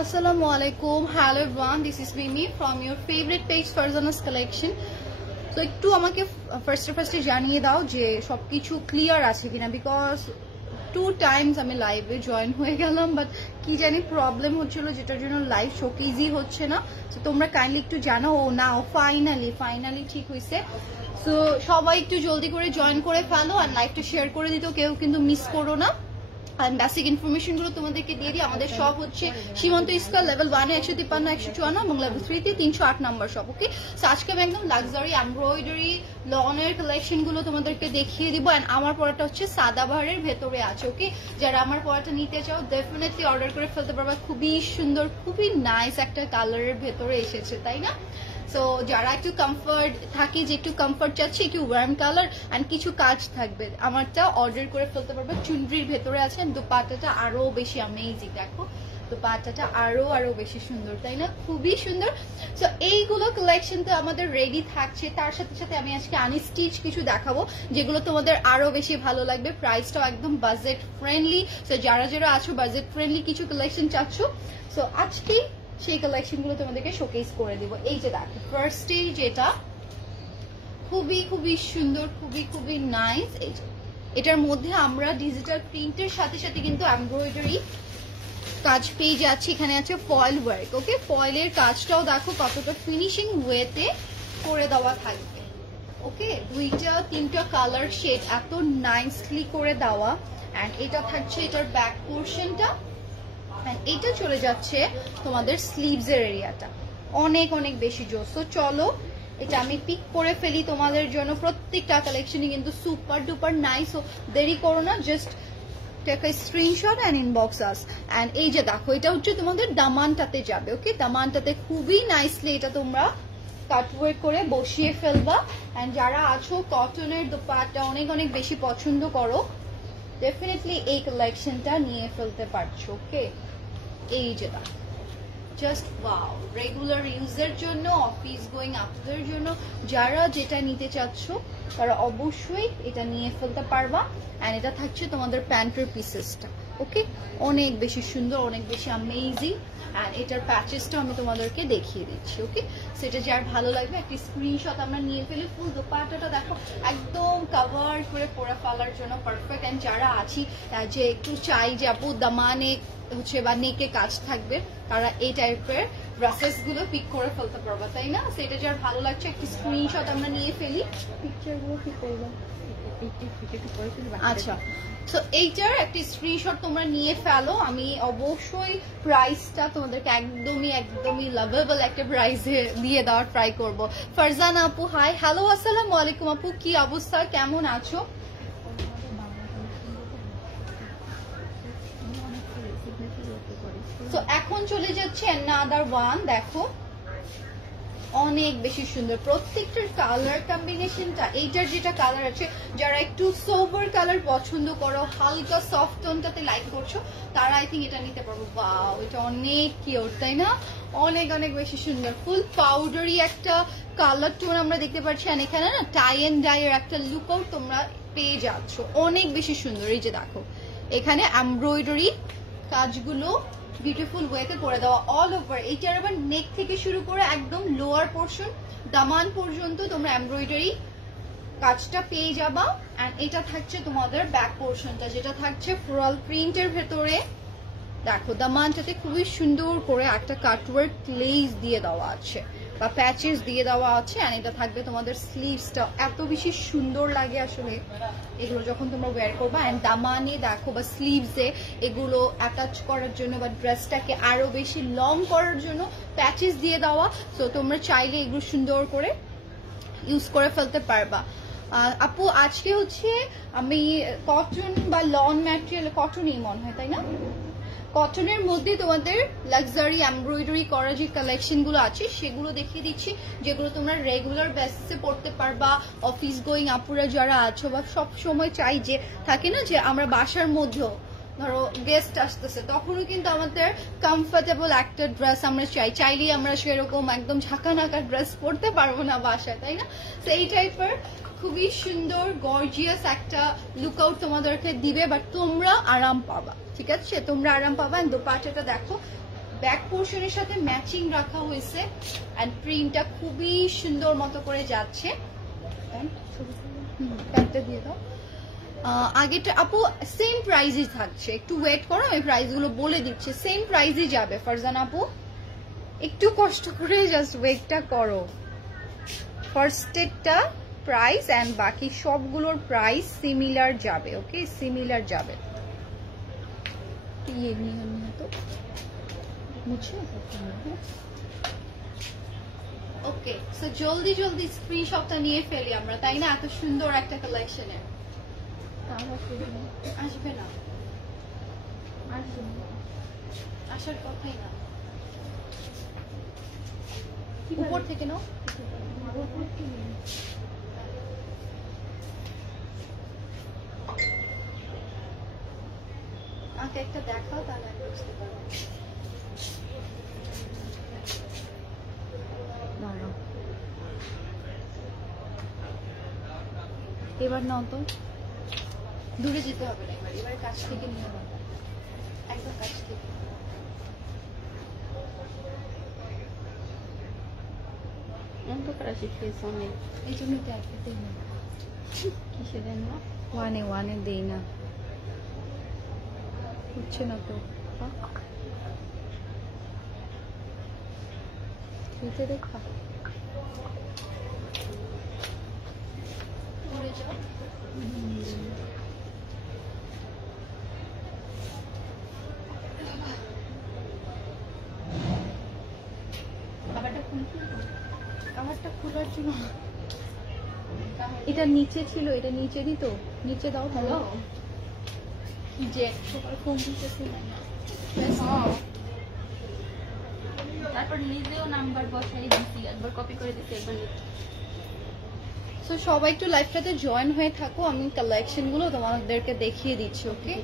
Assalamualaikum. Hello everyone, this is Mimi from your favorite page Farzana's collection. So একটু আমাকে ফার্স্টে জানিয়ে দাও যে সবকিছু ক্লিয়ার আছে কিনা, বিকজ 2 times আমি লাইভে জয়েন হয়ে গেলাম, বাট কি জানি প্রবলেম হচ্ছিল যেটার জন্য লাইভ শোকেজই হচ্ছে না। তো তোমরা কাইন্ডলি একটু জানাও। ও নাও ফাইনালি ঠিক হয়েছে। সো সবাই একটু জলদি করে জয়েন করে ফেলো আর লাইভটা শেয়ার করে দিতে কেউ কিন্তু মিস করো না। বেসিক ইনফরমেশন গুলো তোমাদেরকে দিয়ে দিই। আমাদের সব হচ্ছে সীমান্ত স্কয়ার লেভেল 1 এ 153 154 এবং লেভেল 3 তে 308 নাম্বার সব। ওকে, সো আজকে আমি একদম লাক্সারি এমব্রয়ডারি লনের কালেকশন গুলো তোমাদেরকে দেখিয়ে দিব। এন্ড আমার পরাটা হচ্ছে সাদাবাহারের ভেতরে আছে। ওকে, যারা আমার পরাটা নিতে চাও ডেফিনেটলি অর্ডার করে ফেলতে পারবা। খুবই সুন্দর, খুবই নাইস একটা কালারের ভেতরে এসেছে, তাই না? সো যারা একটু কমফর্ট থাকে, যে একটু কমফর্ট চাচ্ছে, একটু ওয়ার্ম কালার এন্ড কিছু কাজ থাকবে, আমারটা অর্ডার করে ফেলতে পারবে। চুনরির ভেতরে আছে। দোপাট্টাটা আরো বেশি অ্যামেজিং। দেখো দোপাট্টাটা আরো বেশি সুন্দর, তাই না? খুবই সুন্দর। সো এইগুলো কালেকশন তো আমাদের রেডি থাকছে। তার সাথে সাথে আমি আজকে আনস্টিচ কিছু দেখাবো যেগুলো তোমাদের আরো বেশি ভালো লাগবে। প্রাইসটাও একদম বাজেট ফ্রেন্ডলি। সো যারা আছো বাজেট ফ্রেন্ডলি কিছু কালেকশন চাচ্ছ, সো আজকেই সেই কালেকশন গুলো তোমাদেরকে শোকেস করে দিব। এই যে দেখো ফার্স্টে যেটা খুবই সুন্দর, খুবই নাইস। এই যে এটার মধ্যে আমরা ডিজিটাল প্রিন্টের সাথে সাথে কিন্তু এমব্রয়ডারি কাজ পেয়ে যাচ্ছি। এখানে আছে ফয়েল ওয়ার্ক। ওকে, ফয়েলের কাজটাও দেখো কতটা ফিনিশিং ওয়েতে করে দেওয়া থাকবে। ওকে, 2-3টা কালার শেড এত নাইসলি করে দেওয়া। এন্ড এটা থাকছে এটার ব্যাক পোর্শনটা। এটা চলে যাচ্ছে তোমাদের স্লিভস এর এরিয়াটা। অনেক বেশি জোস। তো চলো এটা আমি পিক করে ফেলি তোমাদের জন্য। প্রত্যেকটা কালেকশনই কিন্তু সুপার ডুপার নাইস। ও দেরি করো না, just take a screenshot and inbox us. And এই যে দেখো এটা হচ্ছে তোমাদের দামানটাতে যাবে। ওকে, দামানটাতে খুবই নাইসলি এটা তোমরা কাটওয়ার্ক করে বসিয়ে ফেলবা। এন্ড যারা আছো কটনের দোপাট্টা অনেক বেশি পছন্দ করো, ডেফিনেটলি এই কালেকশনটা নিয়ে ফেলতে পারছো। ওকে, এই যে জাস্ট ওয়াও, রেগুলার ইউজের জন্য, অফিস গোয়িং আপদের জন্য যারা যেটা নিতে চাচ্ছ তারা অবশ্যই এটা নিয়ে ফেলতে পারবা। এন্ড এটা থাকছে তোমাদের প্যান্টের পিসেসটা। ওকে, অনেক বেশি সুন্দর, অনেক বেশি অ্যামেজিং। এন্ড এটার প্যাচেসটা আমি তোমাদেরকে দেখিয়ে দিচ্ছি। ওকে, সেটা যার ভালো লাগবে একটা স্ক্রিনশট আমরা নিয়ে ফেলি। ফুল দোপাট্টাটা দেখো একদম কভার করে পরে ফেলার জন্য পারফেক্ট। এন্ড যারা আছি যে একটু চাই যে আপু দামানে হচ্ছে বা নেকে কাজ থাকবে, তারা এই টাইপের ড্রেসেস গুলো পিক করে ফেলতে পারবা, তাই না? সেটা যার ভালো লাগছে একটা স্ক্রিনশট আমরা নিয়ে ফেলি। পিকচার গুলো কি করবো? আচ্ছা, তো এইটার একটা স্ক্রিনশট তোমরা নিয়ে ফেলো। আমি অবশ্যই প্রাইসটা তোমাদেরকে একদমই লাভেবল একটা প্রাইসে দিয়ে দেওয়ার ট্রাই করব। ফারজানা আপু হাই, হ্যালো, আসসালামু আলাইকুম আপু, কি অবস্থা, কেমন আছো? তো এখন চলে যাচ্ছে another one। দেখো অনেক বেশি সুন্দর প্রত্যেকটার কালার কম্বিনেশনটা। এইটার যেটা কালার আছে, যারা একটু সোবার কালার পছন্দ করো, হালকা সফট টোনটাতে লাইক করছো, তারা আই থিঙ্ক এটা নিতে পারবো। ওয়াও, এটা অনেক কিউট, তাই না? অনেক বেশি সুন্দর। ফুল পাউডারি একটা কালার টোন আমরা দেখতে পাচ্ছি। আর এখানে না টাই এন্ড ডাই এর একটা লুক আউট তোমরা পেয়ে যাচ্ছ, অনেক বেশি সুন্দর। এই যে দেখো এখানে এমব্রয়ডারি কাজগুলো বিউটিফুল ওয়েতে করে দেওয়া অল ওভার। এইটার আবার নেক থেকে শুরু করে একদম লোয়ার পোর্শন দামান পর্যন্ত তোমরা এমব্রয়ডারি কাজটা পেয়ে যাবা। এন্ড এটা থাকছে তোমাদের ব্যাক পোর্শনটা, যেটা থাকছে ফ্লোরাল প্রিন্টের ভেতরে। দেখো দামানটাতে খুবই সুন্দর করে একটা কাটওয়ার্ক লেস দিয়ে দেওয়া আছে বা প্যাচেস দিয়ে দেওয়া আছে। আর এটা থাকবে তোমাদের স্লিভসটা, এত বেশি সুন্দর লাগে আসলে এগুলো যখন তোমরা ওয়্যার করবা। এন্ড দামানে দেখো বা স্লিভসে এগুলো অ্যাটাচ করার জন্য বা ড্রেসটাকে আরো বেশি লং করার জন্য প্যাচেস দিয়ে দেওয়া। সো তোমরা চাইলে এগুলো সুন্দর করে ইউজ করে ফেলতে পারবা। আপু আজকে হচ্ছে আমি কটন বা লন ম্যাটেরিয়াল, কটনই মনে হয়, তাই না? কটনের মধ্যে তোমাদের লাক্সারি এমব্রয়ডারি করা যে কালেকশন গুলো আছে সেগুলো দেখিয়ে দিচ্ছি, যেগুলো তোমরা রেগুলার বেসিসে পড়তে পারবা। অফিস গোয়িং আপুরা যারা আছো বা সব সময় চাই যে থাকে না যে আমরা বাসার মধ্যেও ধরো গেস্ট আসতেছে, তখনও কিন্তু আমাদের কমফোর্টেবল একটা ড্রেস আমরা চাইলেই আমরা সেরকম একদম ঝাঁকানাকা ড্রেস পরতে পারবো না বাসায়, তাই না? তো এই টাইপের খুবই সুন্দর গর্জিয়াস একটা লুকআউট তোমাদেরকে দিবে, বাট তোমরা আরাম পাবা, ঠিক আছে? তোমরা আরাম পাবা। দোপাট্টাটা দেখো, ব্যাক পোর্শনের সাথে ম্যাচিং রাখা হয়েছে, এন্ড প্রিন্টটা খুবই সুন্দর মতো করে যাচ্ছে। প্যান্টটা দিয়ে দাও। আগেটা আপু সেম প্রাইসই থাকছে, একটু ওয়েট করো, আমি প্রাইস গুলো বলে দিচ্ছি। সেম প্রাইসই যাবে ফারজানা আপু, একটু কষ্ট করে জাস্ট ওয়েটটা করো। ফার্স্টেরটা প্রাইস এন্ড বাকি সবগুলোর প্রাইস সিমিলার যাবে, ওকে? সিমিলার যাবে। ये नहीं है तो मुझे ওকে, সো জলদি জলদি স্ক্রিনশটটা নিয়ে ফেলি আমরা, তাই না? এত সুন্দর একটা কালেকশনের আসবে না, আসার কথাই না। উপর থেকে নাও, আমাকে একটা দেখাও, তাহলে আমি বুঝতে পারবো। এবার নাও তো, দূরে যেতে হবে না, এবার কাছ থেকে নিয়ে নাও, একদম কাছ থেকে। এই জন্যই তো একটা দেই না, কিসে দেন না? ওয়ানে দেই না, হচ্ছে না তো। দেখা কাভারটা খোলার জন্য, এটা নিচে ছিল, এটা নিচে দিত, নিচে দাও। হ্যালো যে ফোন দিতেছি না, তারপর নিজেও নাম্বার বসাই দিছি, একবার কপি করে দিছি, একবার সো সবাই একটু লাইভটাতে জয়েন হয়ে থাকো, আমি কালেকশন গুলো তোমাদেরকে দেখিয়ে দিচ্ছি, ওকে?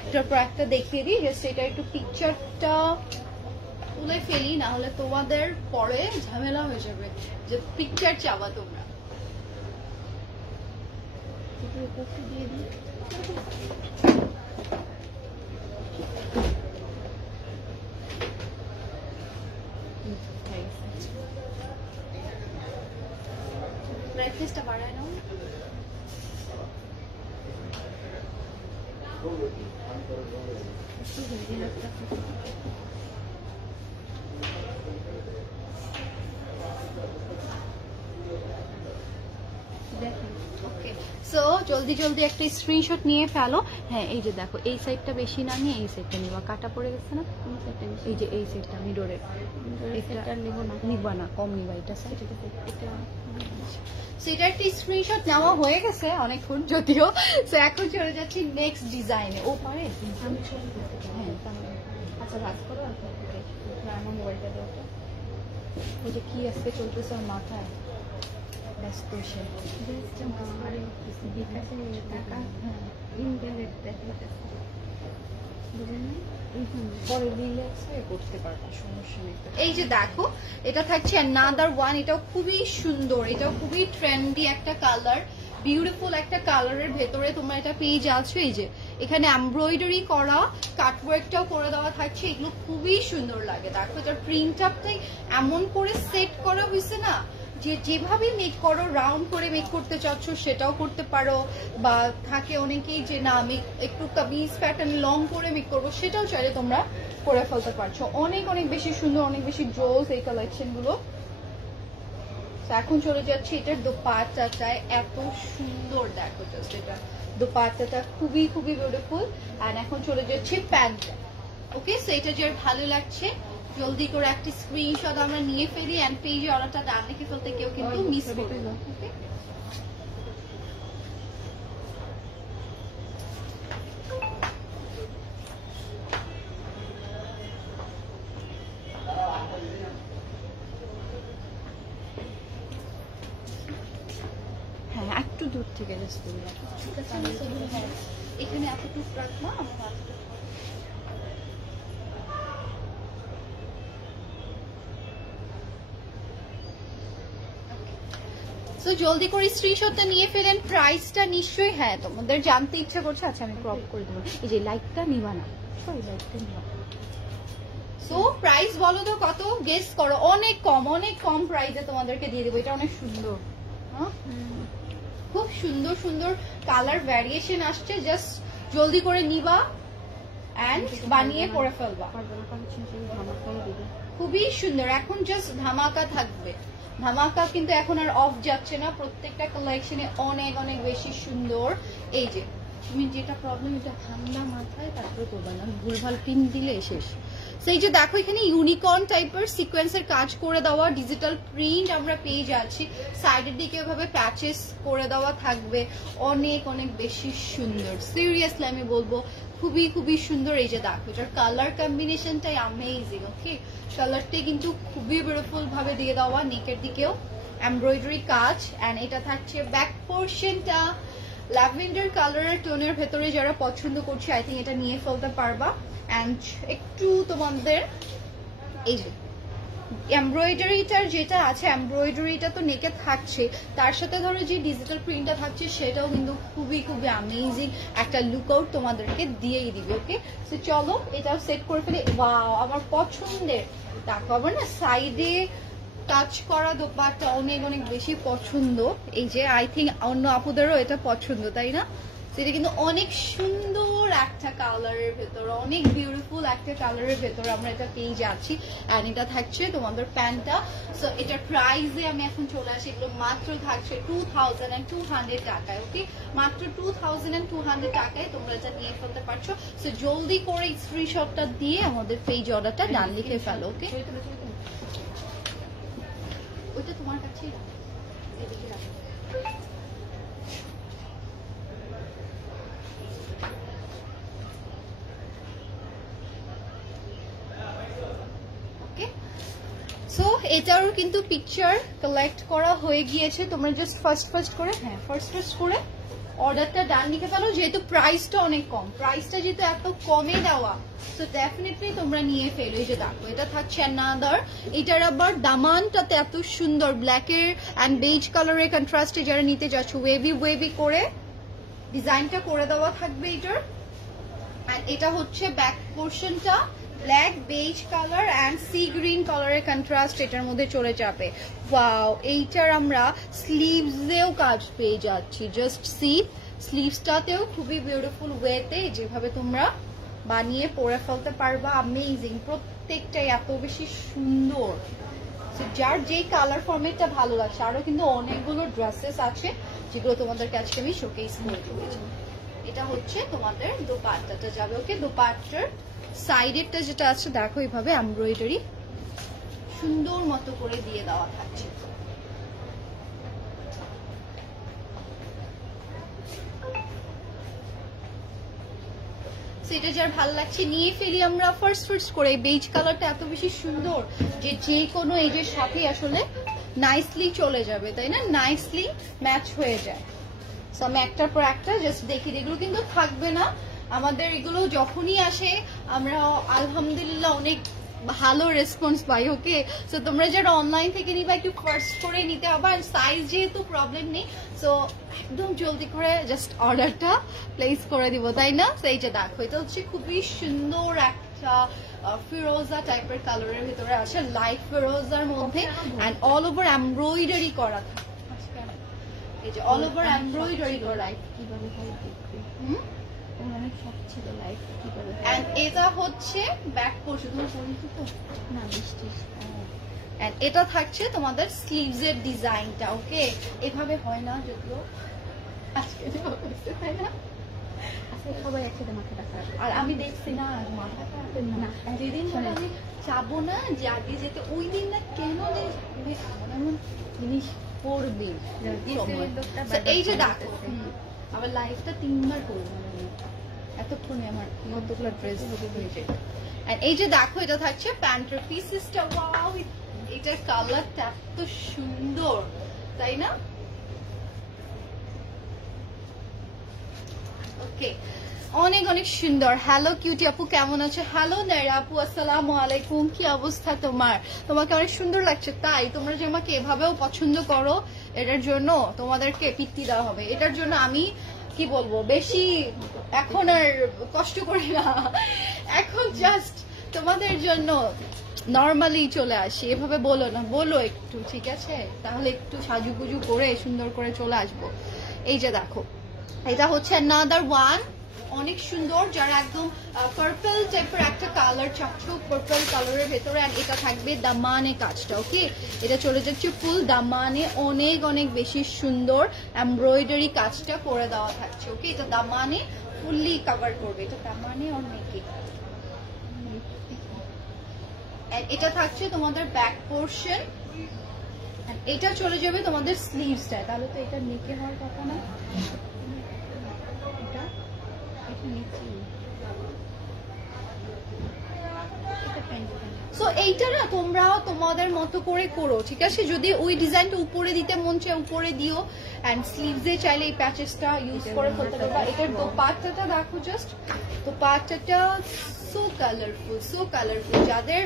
একটার পর একটা দেখিয়ে দিই, জাস্ট এটা একটু পিকচারটা তুলে ফেলি, না হলে তোমাদের পরে ঝামেলা হয়ে যাবে যে পিকচার চাবা তোমরা। দিয়ে দিই ব্রাইটনেসটা বাড়ায় নাও। ওকে, সো জলদি জলদি একটা স্ক্রিনশট নিয়ে ফেলো। হ্যাঁ, এই যে দেখো, এই সাইডটা বেশি না নিয়ে এই সাইডটা নিবা, কাটা পড়ে গেছে না? এই যে এই সাইডটা মিডরের, এটা নিবা না, কম নিবা, এটা সাইড। সেটা একটা স্ক্রিনশট নেওয়া হয়ে গেছে অনেকক্ষণ যদিও। সো এখন চলে যাচ্ছি নেক্সট ডিজাইনে। ও পারে? হ্যাঁ, আচ্ছা ভাগ করো, আমার মোবাইলটা দাও তো। ওই যে কি আজকে চলতেছে আমার মাথায়, ব্যস্ত সে এই যে দেখো, এটা থাকছে another one, এটাও খুবই সুন্দর, এটাও খুবই ট্রেন্ডি একটা কালার, বিউটিফুল একটা কালারের ভেতরে তোমরা এটা পেয়ে যাচ্ছ। এই যে এখানে এমব্রয়ডারি করা কাটওয়ার্কটাও করে দেওয়া থাকছে, এগুলো খুবই সুন্দর লাগে। দেখো এটার প্রিন্টটাই এমন করে সেট করা হয়েছে না, যে যেভাবে মেক করো, রাউন্ড করে মেক করতে চাচ্ছ সেটাও করতে পারো, বা থাকে অনেকেই যে না আমি একটু কামিজ প্যাটার্ন লং করে মেক করবো, সেটাও চাইলে তোমরা করে ফেলতে পারছো। অনেক অনেক বেশি সুন্দর, অনেক বেশি জোস এই কালেকশন গুলো। এখন চলে যাচ্ছে এটার দোপাট্টাটায়, এত সুন্দর দেখো, জাস্ট এটা দোপাট্টাটা খুবই খুবই বিউটিফুল। আর এখন চলে যাচ্ছে প্যান্টটা। ওকে, সো এটা যে ভালো লাগছে জলদি করে একটা স্ক্রিনশট আমরা নিয়ে ফেলি, এন্ড পেজে অর্ডারটা ডান লিখে ফেলতে কেউ কিন্তু মিস করবে না। ওকে, হ্যাঁ একটু দূর থেকে জাস্ট, ঠিক আছে? এখানে এতটুকু রাখবা আমার সো জলদি করে স্ক্রিনশটটা নিয়ে ফেলেন। প্রাইসটা নিশ্চয়ই হ্যাঁ তোমাদের জানতে ইচ্ছা করছে। আচ্ছা আমি ক্রপ করে দেবো, এই যে লাইটটা নিবা না, সরি লাইটটা নিবা। সো প্রাইস বলো তো কত, গেস করো। অনেক কম প্রাইসে তোমাদেরকে দিয়ে দেবো। এটা অনেক সুন্দর, খুব সুন্দর সুন্দর কালার ভ্যারিয়েশন আসছে। জাস্ট জলদি করে নিবা এন্ড বানিয়ে পরে ফেলবা। খুবই সুন্দর। এখন জাস্ট ধামাকা থাকবে, ধামাকা কিন্তু এখন আর অফ যাচ্ছে না। প্রত্যেকটা কালেকশনে অনেক অনেক বেশি সুন্দর। এই যে তুমি যেটা প্রবলেম, এটা ঠান্ডা মাথায় তারপরে করবা না, ভুলভাল পিন দিলে শেষ। সেই যে দেখো এখানে ইউনিকর্ন টাইপের সিকোয়েন্সের কাজ করে দেওয়া, ডিজিটাল প্রিন্ট আমরা পেয়ে যাচ্ছি। সাইডের দিকে এভাবে প্যাচেস করে দেওয়া থাকবে, অনেক অনেক বেশি সুন্দর। সিরিয়াসলি আমি বলবো খুবই সুন্দর। এই যে দেখো এটার কালার কম্বিনেশনটাই অ্যামেজিং। ওকে, কালারটাই কিন্তু খুবই বিউটিফুল ভাবে দিয়ে দেওয়া। নেকের দিকেও এমব্রয়ডারি কাজ, এন্ড এটা থাকছে ব্যাক পোর্শনটা ল্যাভেন্ডার কালারের টোনের ভেতরে। যারা পছন্দ করছে আই থিঙ্ক এটা নিয়ে ফেলতে পারবা। এন্ড একটু তোমাদের এই যে এমব্রয়ডারিটার যেটা আছে, এমব্রয়ডারিটা তো নেকে থাকছে, তার সাথে ধরো যে ডিজিটাল প্রিন্টটা থাকছে সেটাও কিন্তু খুবই অ্যামেজিং একটা লুক আউট তোমাদেরকে দিয়েই দিবে। ওকে, তো চলো এটাও সেট করে ফেলে। ওয়াও, আমার পছন্দের। দেখো আবার না সাইডে টাচ করা দোপাট্টা অনেক অনেক বেশি পছন্দ। এই যে আই থিঙ্ক অন্য আপুদেরও এটা পছন্দ, তাই না? সেটা কিন্তু অনেক সুন্দর একটা কালারের ভেতর, অনেক বিউটিফুল একটা কালারের ভেতর আমরা এটা পেয়ে যাচ্ছি। এন্ড এটা থাকছে তোমাদের প্যান্টটা। সো এটার প্রাইসে আমি এখন চলে আসি, এগুলো মাত্র থাকছে 2200 টাকায়। ওকে, মাত্র 2200 টাকায় তোমরা এটা নিয়ে ফেলতে পারছো। সো জলদি করে স্ক্রিনশটটা দিয়ে আমাদের পেজ অর্ডারটা ডান লিখে ফেলো। ওকে, ওইটা তোমার কাছেই রাখো, এদিকে রাখো। সো এটারও কিন্তু পিকচার কালেক্ট করা হয়ে গিয়েছে। তোমরা জাস্ট ফার্স্ট করে ফার্স্ট করে অর্ডারটা ডান লিখে ফেলো। যেহেতু প্রাইসটা অনেক কম, প্রাইসটা যেহেতু এত কমে দেওয়া, তো ডেফিনেটলি তোমরা নিয়ে ফেলো। এই যে দেখো এটা থাকছে অ্যানাদার। এটার আবার দামানটাতে এত সুন্দর ব্ল্যাকের অ্যান্ড বেজ কালারের কন্ট্রাস্টে যারা নিতে যাচ্ছ, ওয়েভি করে ডিজাইনটা করে দেওয়া থাকবে এটার। অ্যান্ড এটা হচ্ছে ব্যাক পোর্শনটা black beige colour and sea green কালারের কন্ট্রাস্ট এটার মধ্যে চলে যাবে। ওয়াও, এইটার আমরা স্লিভসেও কাজ পেয়ে যাচ্ছি। জাস্ট সি, স্লিভসটাতেও খুবই বিউটিফুল ওয়েতে যেভাবে তোমরা বানিয়ে পরে ফেলতে পারবা। অ্যামেজিং, প্রত্যেকটাই এত বেশি সুন্দর। যার যেই কালার ফরম্যাটটা ভালো লাগছে। আরো কিন্তু অনেকগুলো ড্রেসেস আছে যেগুলো তোমাদেরকে আজকে আমি শোকেস করে চলেছি। এটা হচ্ছে তোমাদের দোপাট্টাটা যাবে। ওকে, দোপাট্টার সাইডেরটা যেটা আছে দেখো এইভাবে এমব্রয়ডারি সুন্দর মতো করে দিয়ে দেওয়া থাকছে। সেটা যার ভালো লাগছে নিয়ে ফেলি আমরা ফার্স্ট করে। বেজ কালারটা এত বেশি সুন্দর যে কোনো এজের সাথে আসলে নাইসলি চলে যাবে, তাই না? নাইসলি ম্যাচ হয়ে যায়। সো আমি একটার পর একটা জাস্ট দেখি। এগুলো কিন্তু থাকবে না আমাদের, এগুলো যখনই আসে আমরা আলহামদুলিল্লাহ অনেক ভালো রেসপন্স পাই। ওকে, সো তোমরা যারা অনলাইন থেকে নিবা একটু ফার্স্ট করে নিতে হবে। আর সাইজ যেহেতু প্রবলেম নেই, সো একদম জলদি করে জাস্ট অর্ডারটা প্লেস করে দিব, তাই না? সেই যে দেখো এটা হচ্ছে খুবই সুন্দর একটা ফিরোজা টাইপের কালারের ভিতরে আছে, লাইট ফিরোজার মধ্যে অ্যান্ড অল ওভার এমব্রয়ডারি করা থাকে। এই যে অল ওভার এমব্রয়ডারি করা। এটা হচ্ছে ব্যাক পোর্শন, না মিষ্টি। এটা থাকছে তোমাদের স্লিভস এর ডিজাইনটা। ওকে, এভাবে হয় না যদিও আজকে, তাই না? সবাই একসাথে মাথাটা খারাপ। আর আমি দেখছি না মাথাটা না, যেদিন আমি যাবো না যে আগে যেতে, ওই দিন না কেন এমন জিনিস করবে। এই যে দেখো আবার লাইফটা 3 বার করবো এতক্ষণে আমার কতগুলো ড্রেস হয়েছে। এই যে দেখো এটা থাকছে প্যান্টের পিসেসটা। ওয়াও, এটার কালারটা এত সুন্দর, তাই না? ওকে, অনেক অনেক সুন্দর। হ্যালো কিউটি আপু, কেমন আছো? হ্যালো নাইরা আপু, আসসালামু আলাইকুম। কি অবস্থা তোমার? তোমাকে অনেক সুন্দর লাগছে। তাই তোমরা যে আমাকে এভাবেও পছন্দ করো, এটার জন্য তোমাদেরকে পিত্তি দেওয়া হবে। এটার জন্য আমি কি বলবো, বেশি এখন আর কষ্ট করি না, এখন জাস্ট তোমাদের জন্য নর্মালি চলে আসি। এভাবে বলো না, বলো একটু, ঠিক আছে? তাহলে একটু সাজুগুজু করে সুন্দর করে চলে আসবো। এই যে দেখো, এটা হচ্ছে another one, অনেক সুন্দর। যারা একদম পার্পল টাইপের একটা কালার চাচ্ছ, পার্পল কালারের ভেতরে, আর এটা থাকবে দামানে কাজটা। ওকে, এটা চলে যাচ্ছে ফুল দামানে, অনেক অনেক বেশি সুন্দর এমব্রয়ডারি কাজটা করে দেওয়া থাকছে। ওকে, এটা দামানে ফুললি কভার করবে, এটা দামানে অনেকে। এটা থাকছে তোমাদের ব্যাক পোর্শন, এটা চলে যাবে তোমাদের স্লিভসটা। তাহলে তো এটা নিচে হওয়ার কথা না, সো এইটা না তোমরা তোমাদের মতো করে করো, ঠিক আছে? যদি ওই ডিজাইনটা উপরে দিতে মন চায় উপরে দিও, এন্ড স্লিভসে চাইলে এই প্যাচেসটা ইউজ করে ফেলতে পারবা। এটার দোপাট্টাটা দেখো, জাস্ট দোপাট্টাটা সো কালারফুল, সো কালারফুল। যাদের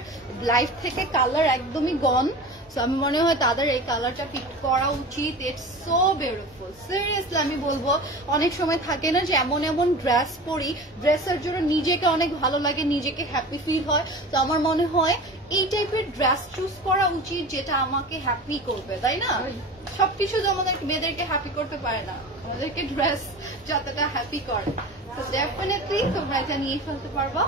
লাইফ থেকে কালার একদমই গন, সো আমি মনে হয় তাদের এই কালারটা পিক করা উচিত। ইটস সো বিউটিফুল, সিরিয়াসলি আমি বলবো। অনেক সময় থাকে না যে এমন এমন ড্রেস পরি, ড্রেসের জন্য নিজেকে অনেক ভালো লাগে, নিজেকে হ্যাপি ফিল হয়। তো আমার মনে হয় এই টাইপের ড্রেস চুজ করা উচিত যেটা আমাকে হ্যাপি করবে, তাই না? সবকিছু তো আমাদের মেয়েদেরকে হ্যাপি করতে পারে না, আমাদেরকে ড্রেস যতটা হ্যাপি করে। তো ডেফিনেটলি তোমরা এটা নিয়ে ফেলতে পারবা।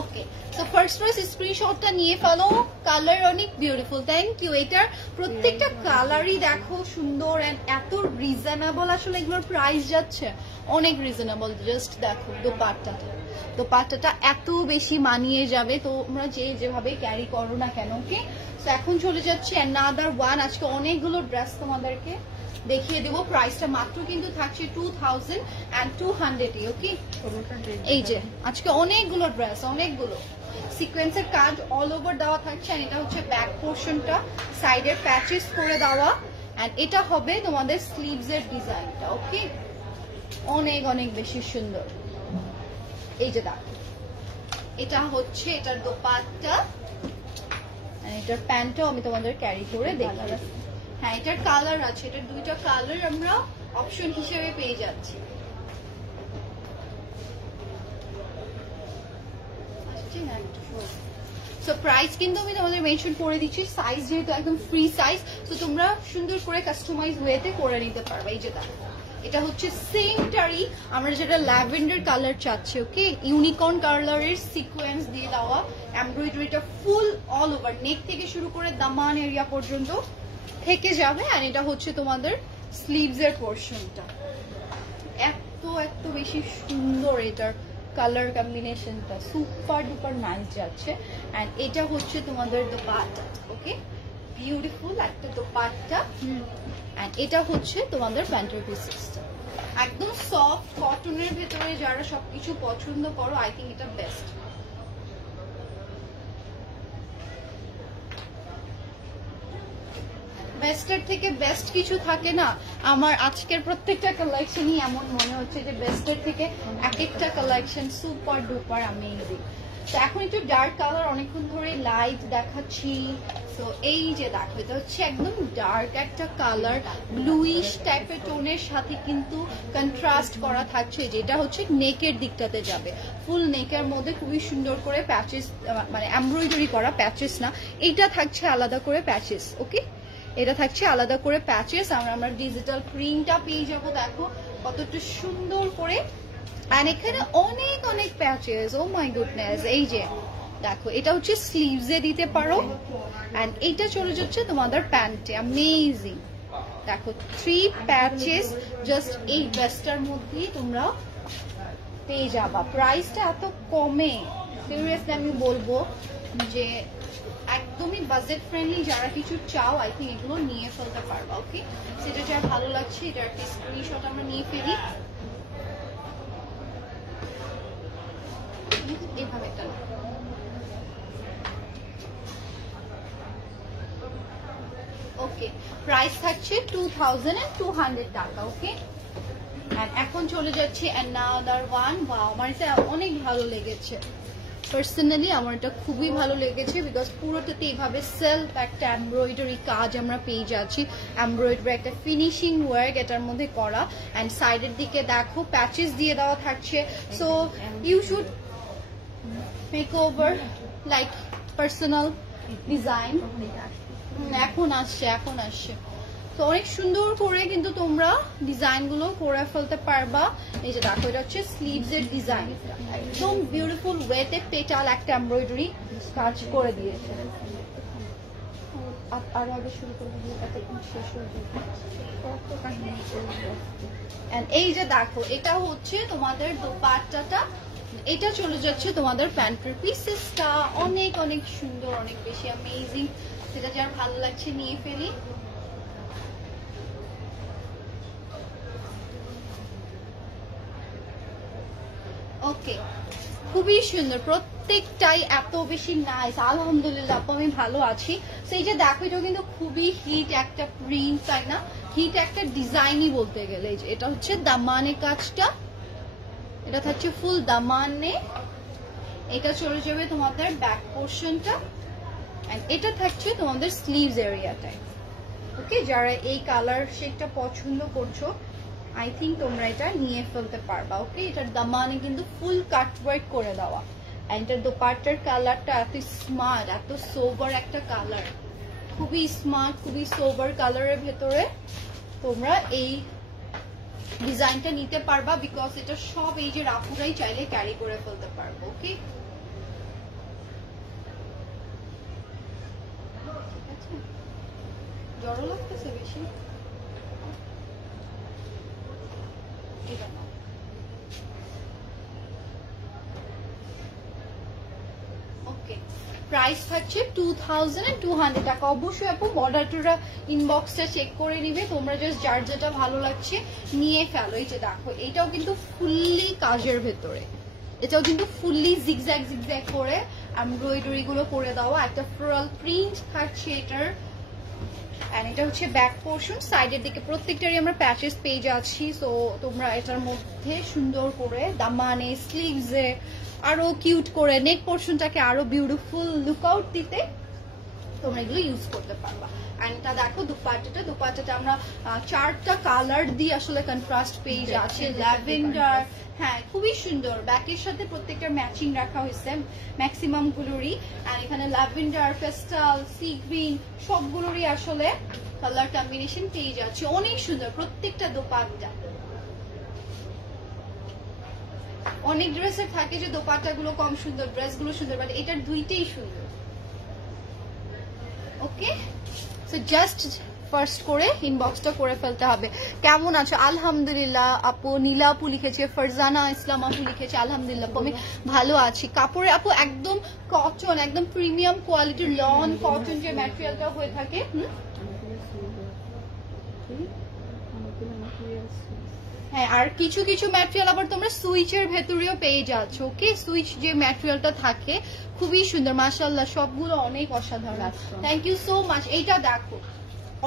ওকে, সো ফার্স্ট স্ক্রিনশটটা নিয়ে ফেলো। কালার অনেক বিউটিফুল, থ্যাংক ইউ। এটার প্রত্যেকটা কালারই দেখো সুন্দর এন্ড এত রিজনেবল। আসলে এগুলোর প্রাইস যাচ্ছে অনেক রিজনেবল। জাস্ট দেখো দোপাট্টাটা, দোপাট্টাটা এত বেশি মানিয়ে যাবে তোমরা যে যেভাবে ক্যারি করো না কেন। ওকে, সো এখন চলে যাচ্ছে another one। আজকে অনেকগুলো ড্রেস তোমাদেরকে দেখিয়ে দেবো। প্রাইসটা মাত্র কিন্তু থাকছে 2200। ওকে, এই যে আজকে অনেকগুলো ড্রেস, অনেকগুলো সিকোয়েন্সের কাজ অল ওভার দেওয়া থাকছে। আর এটা হচ্ছে ব্যাক পোর্শনটা, সাইডের প্যাচেস করে দেওয়া, এন্ড এটা হবে তোমাদের স্লিভস এর ডিজাইনটা। ওকে, অনেক অনেক বেশি সুন্দর। এই যে দেখো, এটা হচ্ছে এটার দোপাট্টা, এটার প্যান্টটাও আমি তোমাদের ক্যারি করে দেখাবো। হ্যাঁ, এটার কালার আছে, এটার দুইটা কালার আমরা অপশন হিসেবে পেয়ে যাচ্ছি। সো প্রাইস কিন্তু আমি তোমাদের মেনশন করে দিচ্ছি, সাইজ যেহেতু একদম ফ্রি সাইজ, তো তোমরা সুন্দর করে কাস্টমাইজ ওয়েতে করে নিতে পারবে। এই যে দেখো, এটা হচ্ছে সেমটারই আমরা যেটা ল্যাভেন্ডার কালার চাচ্ছি। ওকে, ইউনিকর্ন কালারের সিকোয়েন্স দিয়ে দেওয়া এমব্রয়ডারিটা ফুল অল ওভার, নেক থেকে শুরু করে দামান এরিয়া পর্যন্ত থেকে যাবে। আর এটা হচ্ছে তোমাদের স্লিভস এর পোর্শনটা, এত এত বেশি সুন্দর। এটার কালার কম্বিনেশনটা সুপার ডুপার নাইস যাচ্ছে। এন্ড এটা হচ্ছে তোমাদের দোপাট্টা। ওকে, বিউটিফুল একটা দোপাট্টা। এন্ড এটা হচ্ছে তোমাদের প্যান্টের পিসেসটা, একদম সফট কটনের ভেতরে। যারা সবকিছু পছন্দ করো, আই থিঙ্ক এটা বেস্ট। বেস্টের থেকে বেস্ট কিছু থাকে না। আমার আজকের প্রত্যেকটা কালেকশনই এমন মনে হচ্ছে যে বেস্টের থেকে এক একটা কালেকশন সুপার ডুপার অ্যামেজিং। তো এখন একটু ডার্ক কালার অনেকক্ষণ ধরে লাইট দেখাচ্ছি। তো এই যে দেখো, এটা হচ্ছে একদম ডার্ক একটা কালার, ব্লুইশ টাইপের টোনের সাথে কিন্তু কন্ট্রাস্ট করা থাকছে, যেটা হচ্ছে নেকের দিকটাতে যাবে। ফুল নেকের মধ্যে খুবই সুন্দর করে প্যাচেস, মানে এমব্রয়ডারি করা, প্যাচেস না, এইটা থাকছে আলাদা করে প্যাচেস। ওকে, এটা থাকছে আলাদা করে প্যাচেস। আমরা ডিজিটাল প্রিন্টটা পেয়ে যাবো। দেখো কতটা সুন্দর করে, আর এখানে অনেক অনেক প্যাচেস। ও মাই গুডনেস, এই যে দেখো, এটা হচ্ছে স্লিভস এ দিতে পারো, এন্ড এইটা চলে যাচ্ছে তোমাদের প্যান্টে। অ্যামেজিং, দেখো 3 প্যাচেস জাস্ট এই বেস্টার মধ্যেই তোমরা পেয়ে যাবা। প্রাইসটা এত কমে, সিরিয়াসলি আমি বলবো যে একদমই বাজেট ফ্রেন্ডলি। যারা কিছু চাও, আই থিঙ্ক এগুলো নিয়ে ফেলতে পারবা। ওকে, সেটা যা ভালো লাগছে, এটা একটা স্ক্রিনশট আমরা নিয়ে ফেলি। এইভাবে একটা প্রাইস থাকছে 2200 টাকা। ওকে, এখন চলে যাচ্ছে another one। ওয়াও, আমার এটা অনেক ভালো লেগেছে পার্সোনালি, আমার এটা খুবই ভালো লেগেছে বিকজ পুরোটাতে এইভাবে সেলফ একটা এমব্রয়ডারি কাজ আমরা পেয়ে যাচ্ছি, এমব্রয়ডারি একটা ফিনিশিং ওয়ার্ক এটার মধ্যে করা, অ্যান্ড সাইডের দিকে দেখো প্যাচেস দিয়ে দেওয়া থাকছে। So you should make over like personal design. এখন আসছে তো অনেক সুন্দর করে কিন্তু তোমরা ডিজাইন গুলো করে ফেলতে পারবা। এই যে দেখো, এটা হচ্ছে স্লিভস এর ডিজাইন, একদম বিউটিফুল ওয়েতে পেটাল একটা এমব্রয়ডারি কাজ করে দিয়েছে। আর আগে শুরু করে দিয়ে শেষ হয়ে যাবে। এই যে দেখো, এটা হচ্ছে তোমাদের দোপাট্টাটা, এটা চলে যাচ্ছে তোমাদের প্যান্টের পিসেসটা। অনেক অনেক সুন্দর, অনেক বেশি অ্যামেজিং, সেটা যার ভালো লাগছে নিয়ে ফেলি। ওকে, খুবই সুন্দর, প্রত্যেকটাই এত বেশি নাইস। আলহামদুলিল্লাহ আপু আমি ভালো আছি। সেই যে দেখো, এটা কিন্তু খুবই হিট একটা প্রিন্ট, তাই না? হিট একটা ডিজাইনই বলতে গেলে। যে এটা হচ্ছে দামানে কাজটা, এটা থাকছে ফুল দামানে, এটা চলে যাবে তোমাদের ব্যাক পোর্শনটা, এন্ড এটা থাকছে তোমাদের স্লিভস এরিয়াটায়। ওকে, যারা এই কালার শেডটা পছন্দ করছো আই থিঙ্ক তোমরা এটা নিয়ে ফেলতে পারবা। ওকে, এটার দামানে কিন্তু ফুল কাট ওয়ার্ক করে দেওয়া, এন্ড এটার দোপাট্টার কালারটা এত স্মার্ট, এত সোবার একটা কালার, খুবই স্মার্ট, খুবই সোবার কালারের ভেতরে তোমরা এই ডিজাইনটা নিতে পারবা বিকজ এটা সব এই যে আপুরাই চাইলে ক্যারি করে ফেলতে পারবো। ওকে, জ্বর লাগতেছে বেশি? ওকে, প্রাইস থাকছে 2200 টাকা। অবশ্যই আপু মডারেটররা ইনবক্সটা চেক করে নিবে, তোমরা জাস্ট যার যেটা ভালো লাগছে নিয়ে ফেলো। এই যে দেখো, এটাও কিন্তু ফুললি কাজের ভেতরে, এটাও কিন্তু ফুললি জিগজ্যাগ জিগজ্যাগ করে এমব্রয়ডারি গুলো করে দেওয়া, একটা ফ্লোরাল প্রিন্ট থাকছে এটার, এন্ড এটা হচ্ছে ব্যাক পোর্শন। সাইডের দিকে প্রত্যেকটারই আমরা প্যাচেস পেয়ে যাচ্ছি। সো তোমরা এটার মধ্যে সুন্দর করে দামানে, স্লিভসে আরো কিউট করে নেক পোর্শনটাকে আরো বিউটিফুল লুক আউট দিতে তোমরা এগুলো ইউজ করতে পারবা। এন্ড এটা দেখো দুপাট্টাটা আমরা 4টা কালার দিয়ে আসলে কন্ট্রাস্ট পেয়ে যাচ্ছে, ল্যাভেন্ডার, হ্যাঁ খুবই সুন্দর। ব্যাকের সাথে প্রত্যেকটা ম্যাচিং রাখা হয়েছে ম্যাক্সিমাম গুলোরই, আর এখানে ল্যাভেন্ডার, পেস্টাল, সি গ্রিন সবগুলোরই আসলে কালার কম্বিনেশন পেয়ে যাচ্ছে। অনেক সুন্দর প্রত্যেকটা দোপাট্টা। অনেক ড্রেসের থাকে যে দোপাট্টা গুলো কম সুন্দর, ড্রেস গুলো সুন্দর, বাট এটার দুইটাই সুন্দর। ওকে, সো জাস্ট ফার্স্ট করে ইনবক্সটা করে ফেলতে হবে। কেমন আছো? আলহামদুলিল্লাহ আপু। নীলা আপু লিখেছে, ফারজানা ইসলাম আপু লিখেছে আলহামদুলিল্লাহ আমি ভালো আছি। কাপড়ে আপু একদম কটন, একদম প্রিমিয়াম কোয়ালিটির লন কটন যে ম্যাটেরিয়ালটা হয়ে থাকে। হ্যাঁ, আর কিছু কিছু ম্যাটেরিয়াল আবার তোমরা সুইচের ভেতরেও পেয়ে যাচ্ছ। ওকে, সুইচ যে ম্যাটেরিয়ালটা থাকে খুবই সুন্দর, মাশাআল্লাহ সবগুলো অনেক অসাধারণ। Thank you so much. এইটা দেখো,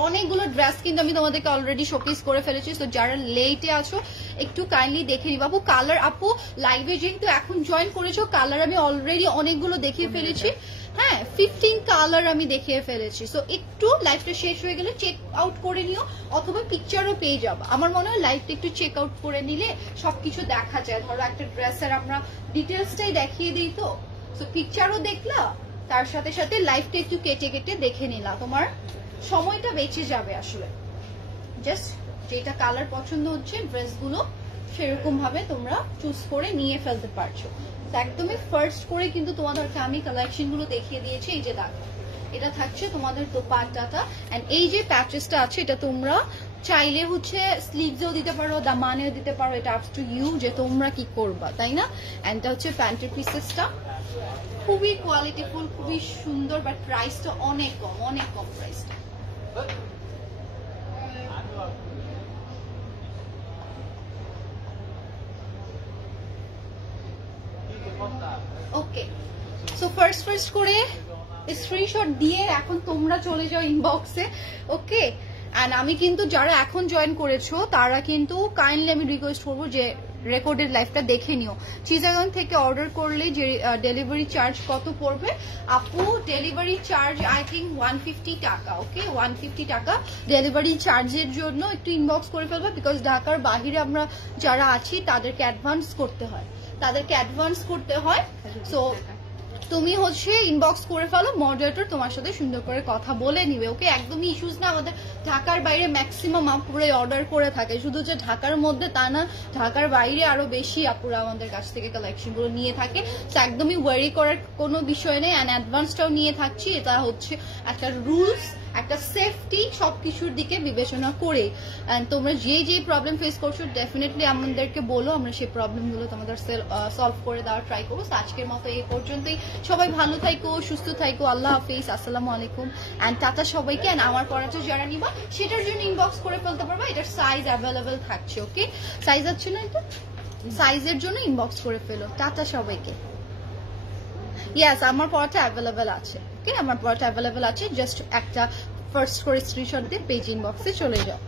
অনেকগুলো ড্রেস কিন্তু আমি তোমাদেরকে অলরেডি শোকেস করে ফেলেছি। তো যারা লেটে আছো একটু কাইন্ডলি দেখে নিবা। আপু কালার, আপু লাইভে যেহেতু এখন জয়েন করেছো, কালার আমি অলরেডি অনেকগুলো দেখিয়ে ফেলেছি। হ্যাঁ, 15 কালার আমি দেখিয়ে ফেলেছি। সো একটু লাইভটা শেষ হয়ে গেলে চেক আউট করে নিও, অথবা পিকচারও পেয়ে যাবো। আমার মনে হয় লাইভটা একটু চেক আউট করে নিলে সবকিছু দেখা যায়। ধরো একটা ড্রেসের আমরা ডিটেলসটাই দেখিয়ে দিই, তো পিকচারও দেখলা, তার সাথে সাথে লাইভটা একটু কেটে কেটে দেখে নিলা, তোমার সময়টা বেঁচে যাবে। আসলে জাস্ট যেটা কালার পছন্দ হচ্ছে ড্রেসগুলো সেরকম ভাবে তোমরা চুজ করে নিয়ে ফেলতে পারছো। একদমই ফার্স্ট করে কিন্তু তোমাদেরকে আমি কালেকশন গুলো দেখিয়ে দিয়েছি। এই যে দেখো, এটা থাকছে তোমাদের দোপাট্টাটা, এন্ড এই যে প্যাচেসটা আছে এটা তোমরা চাইলে হচ্ছে স্লিভসেও দিতে পারো, দামানেও দিতে পারো, এটা আপ টু ইউ যে তোমরা কি করবা, তাই না? এন্ড এটা হচ্ছে প্যান্টের পিসেসটা, খুবই কোয়ালিটিফুল, খুবই সুন্দর, বাট প্রাইসটা অনেক কম প্রাইসটা। ওকে, সো ফার্স্ট করে স্ক্রিনশট দিয়ে এখন তোমরা চলে যাও ইনবক্সে। ওকে, অ্যান্ড আমি কিন্তু যারা এখন জয়েন করেছো তারা কিন্তু কাইন্ডলি আমি রিকোয়েস্ট করবো যে রেকর্ডেড লাইফটা দেখে নিও। চিটাগাং থেকে অর্ডার করলে যে ডেলিভারি চার্জ কত পড়বে আপু? ডেলিভারি চার্জ আই থিঙ্ক 150 টাকা। ওকে, 150 টাকা ডেলিভারি চার্জের জন্য একটু ইনবক্স করে ফেলবে, বিকজ ঢাকার বাহিরে আমরা যারা আছি তাদেরকে অ্যাডভান্স করতে হয়, সো তুমি হচ্ছে ইনবক্স করে ফেলো, মডারেটর তোমার সাথে সুন্দর করে কথা বলে নিবে। ওকে, একদমই ইস্যুস না। আমাদের ঢাকার বাইরে ম্যাক্সিমাম আপুরে অর্ডার করে থাকে, শুধু যে ঢাকার মধ্যে তা না, ঢাকার বাইরে আরো বেশি আপুরা আমাদের কাছ থেকে কালেকশন গুলো নিয়ে থাকে। তো একদমই ওয়ারি করার কোনো বিষয় নেই। অ্যান্ড অ্যাডভান্সটাও নিয়ে থাকছি, এটা হচ্ছে একটা রুলস, একটা সেফটি, সবকিছুর দিকে বিবেচনা করে। এন্ড তোমরা যে প্রবলেম ফেস করছো ডেফিনেটলি আমাদেরকে বলো, আমরা সেই প্রবলেমগুলো তোমাদের সলভ করে দেওয়ার ট্রাই করবো। আজকের মতো এই পর্যন্তই। সবাই ভালো থাইকো, সুস্থ থাইকো। আল্লাহ হাফিজ, আসসালামু আলাইকুম অ্যান্ড টাটা সবাইকে। অ্যান্ড আমার পড়াটা যারা নিবা সেটার জন্য ইনবক্স করে ফেলতে পারবা, এটার সাইজ অ্যাভেলেবেল থাকছে। ওকে, সাইজ আছে না, এটা সাইজের জন্য ইনবক্স করে ফেলো। টাটা সবাইকে। ইয়েস, আমার পড়াটা অ্যাভেলেবেল আছে। ওকে, আমার পড়াটা অ্যাভেলেবেল আছে, জাস্ট একটা ফার্স্ট করে স্ক্রিনশট দিয়ে পেজ ইনবক্সে চলে যাও।